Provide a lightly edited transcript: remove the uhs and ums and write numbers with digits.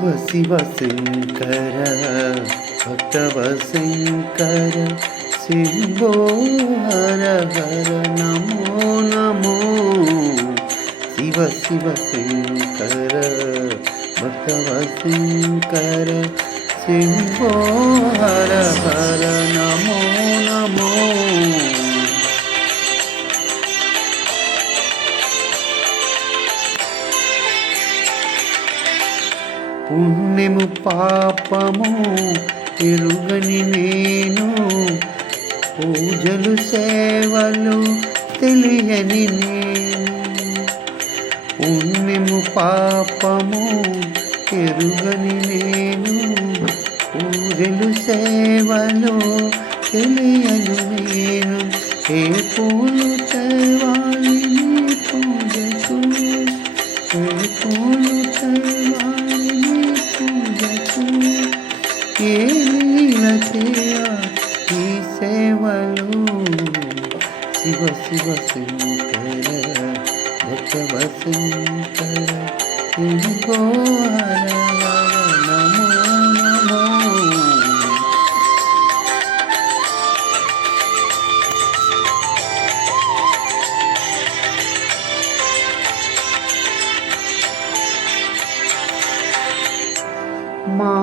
శివ శివ శంకర భక్తవ శంకర శంభో హర హర నమో నమో శివ శివ శంకర భక్తవ శంకర శంభో హర హర నమో నమో పుణ్యము పాపము ఎరుగని నేను పూజలు సేవలు తెలియని నేను పుణ్యము పాపము ఎరుగని నేను పూజలు సేవలు తెలియను నేను ఏ పూలు తేవాలి నీ పూజకు ఏ పూలు తేవాలి నీ పూజకు ఏ లీల చేయ ఈ సేవలు శివ శివ శంకర భక్తవ శంకర శంభో హర